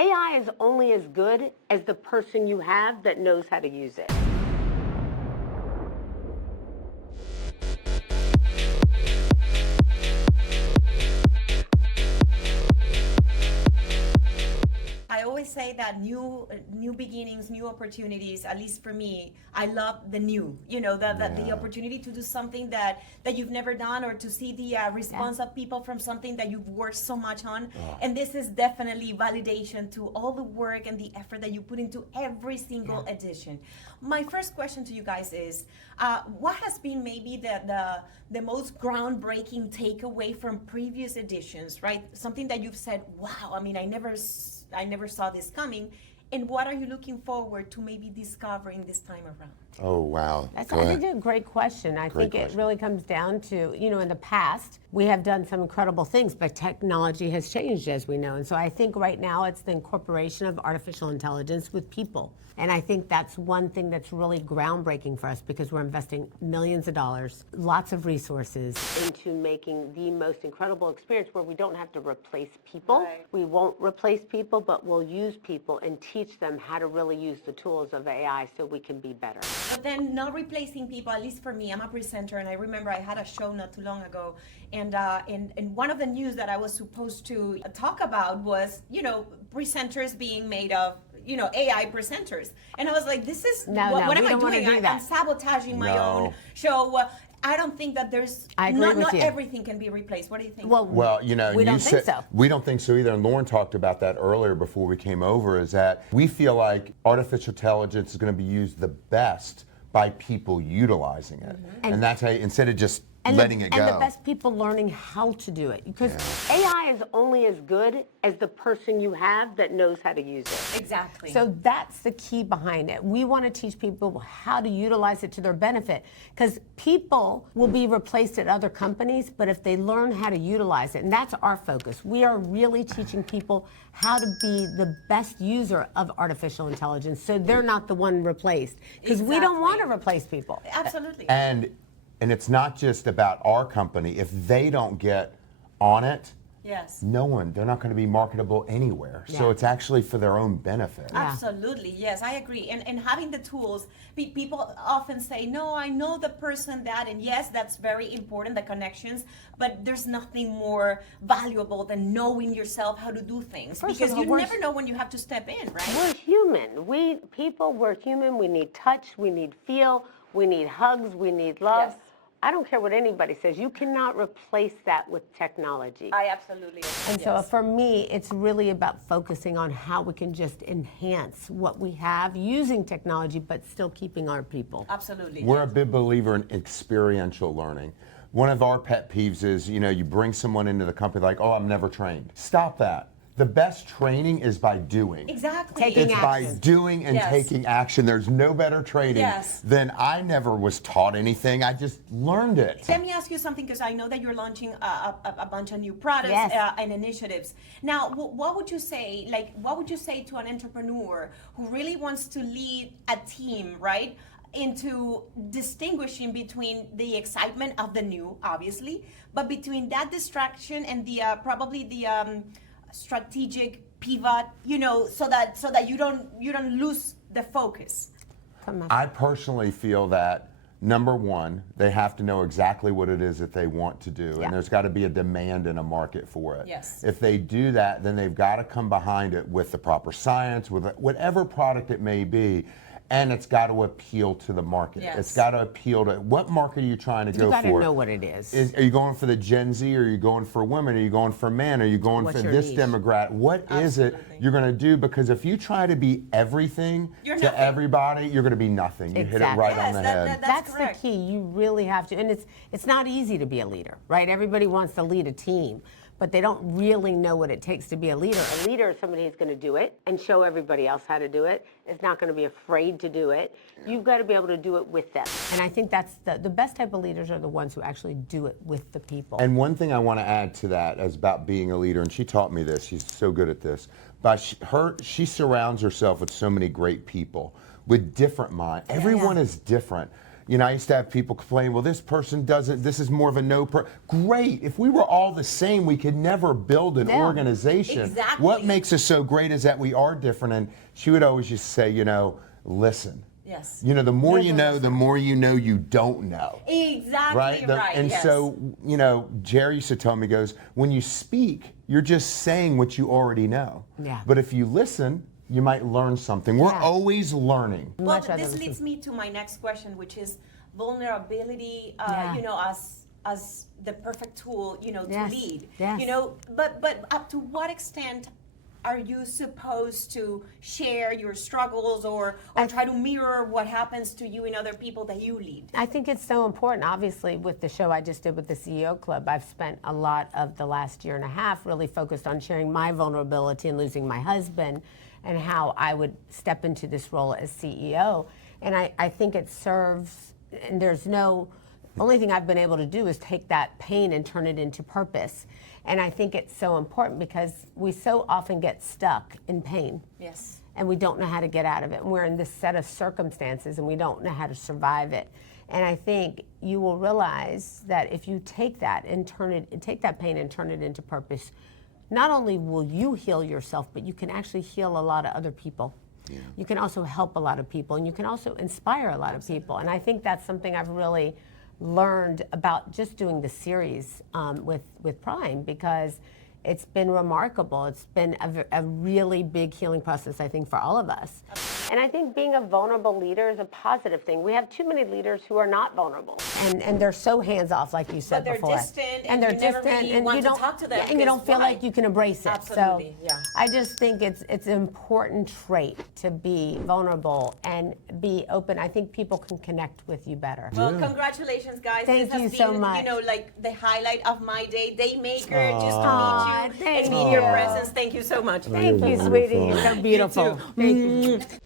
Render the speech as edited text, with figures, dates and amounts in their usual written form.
AI is only as good as the person you have that knows how to use it. I always say that new beginnings, new opportunities, at least for me, I love the new, the opportunity to do something that you've never done, or to see the response of people from something that you've worked so much on. And this is definitely validation to all the work and the effort that you put into every single edition. My first question to you guys is, what has been maybe the most groundbreaking takeaway from previous editions, right? Something that you've said, wow, I mean, I never saw this coming. And what are you looking forward to maybe discovering this time around? Oh, wow. That's a great question. I think it really comes down to, in the past, we have done some incredible things, but technology has changed, as we know. And so I think right now it's the incorporation of artificial intelligence with people. And I think that's one thing that's really groundbreaking for us, because we're investing millions of dollars, lots of resources into making the most incredible experience where we don't have to replace people. Right. We won't replace people, but we'll use people and teach them how to really use the tools of AI so we can be better. But then not replacing people, at least for me, I'm a presenter, and I remember I had a show not too long ago, and one of the news that I was supposed to talk about was, presenters being made of AI presenters. And I was like, this is, what am I doing? I'm sabotaging my own show. I don't think that not everything can be replaced. What do you think? Well, we don't think so. We don't think so either. And Loren talked about that earlier before we came over, is that we feel like artificial intelligence is going to be used the best by people utilizing it. Mm-hmm. And that's how, instead of just letting it go. And the best people learning how to do it. Because AI is only as good as the person you have that knows how to use it. Exactly. So that's the key behind it. We want to teach people how to utilize it to their benefit. Because people will be replaced at other companies, but if they learn how to utilize it, and that's our focus. We are really teaching people how to be the best user of artificial intelligence, so they're not the one replaced. Because we don't want to replace people. Absolutely. And it's not just about our company. If they don't get on it, they're not going to be marketable anywhere. Yeah. So it's actually for their own benefit. Yeah. Absolutely, yes, I agree. And having the tools, people often say, no, I know the person that, and yes, that's very important, the connections, but there's nothing more valuable than knowing yourself how to do things. Because you never know when you have to step in, right? We're human. We're human. We need touch, we need feel, we need hugs, we need love. Yes. I don't care what anybody says. You cannot replace that with technology. I absolutely agree. And so for me, it's really about focusing on how we can just enhance what we have using technology, but still keeping our people. Absolutely. We're a big believer in experiential learning. One of our pet peeves is, you bring someone into the company like, oh, I'm never trained. Stop that. The best training is by doing. Exactly. Taking action. By doing and taking action. There's no better training than I never was taught anything. I just learned it. Let me ask you something, because I know that you're launching a bunch of new products and initiatives. Now, what would you say? What would you say to an entrepreneur who really wants to lead a team, right? Into distinguishing between the excitement of the new, obviously, but between that distraction and the probably the strategic pivot, so that you don't lose the focus. I personally feel that, number one, they have to know exactly what it is that they want to do, and there's got to be a demand in a market for it. Yes. If they do that, then they've got to come behind it with the proper science, with whatever product it may be. And it's got to appeal to the market. Yes. It's got to appeal to, what market are you trying to go for? You got to know what it is. Are you going for the Gen Z? Or are you going for women? Are you going for men? Are you going for this demographic? What is it you're going to do? Because if you try to be everything to everybody, you're going to be nothing. You hit it right on the head. That's the key. You really have to. And it's not easy to be a leader, right? Everybody wants to lead a team, but they don't really know what it takes to be a leader. A leader is somebody who's going to do it and show everybody else how to do it. Is not going to be afraid to do it. You've got to be able to do it with them. And I think that's the best type of leaders are the ones who actually do it with the people. And one thing I want to add to that is about being a leader, and she taught me this. She's so good at this. But she surrounds herself with so many great people with different minds. Everyone is different. You know, I used to have people complain, well, this person doesn't, this is more of a Great. If we were all the same, we could never build an organization. Exactly. What makes us so great is that we are different. And she would always just say, you know, listen. Yes. You know, the more you know, the more you know you don't know. Exactly right. And so, you know, Jerry used to tell me, goes, when you speak, you're just saying what you already know. Yeah. But if you listen, you might learn something. We're always learning. Well, this leads me to my next question, which is vulnerability, you know, as the perfect tool, you know, to lead. Yes. You know, but up to what extent are you supposed to share your struggles or try to mirror what happens to you in other people that you lead? I think it's so important. Obviously, with the show I just did with the CEO Club, I've spent a lot of the last year and a half really focused on sharing my vulnerability and losing my husband and how I would step into this role as CEO. And I think it serves, and there's no, only thing I've been able to do is take that pain and turn it into purpose. And I think it's so important because we so often get stuck in pain. Yes. And we don't know how to get out of it. And we're in this set of circumstances and we don't know how to survive it. And I think you will realize that if you take that and take that pain and turn it into purpose, not only will you heal yourself, but you can actually heal a lot of other people. Yeah. You can also help a lot of people, and you can also inspire a lot of people. And I think that's something I've really learned about just doing the series with Prime, because it's been remarkable. It's been a really big healing process, I think, for all of us. And I think being a vulnerable leader is a positive thing. We have too many leaders who are not vulnerable, and they're so hands-off, like you said before. But they're distant, and they're you never distant, really and want you to don't talk to them. and you don't feel like you can embrace it. Absolutely, so I just think it's an important trait to be vulnerable and be open. I think people can connect with you better. Well, congratulations, guys. Thank this you has so been, much. You know, like the highlight of my day, day maker, just to meet you and meet your presence. Thank you so much. Thank you, sweetie. You're so beautiful. You too. Thank you.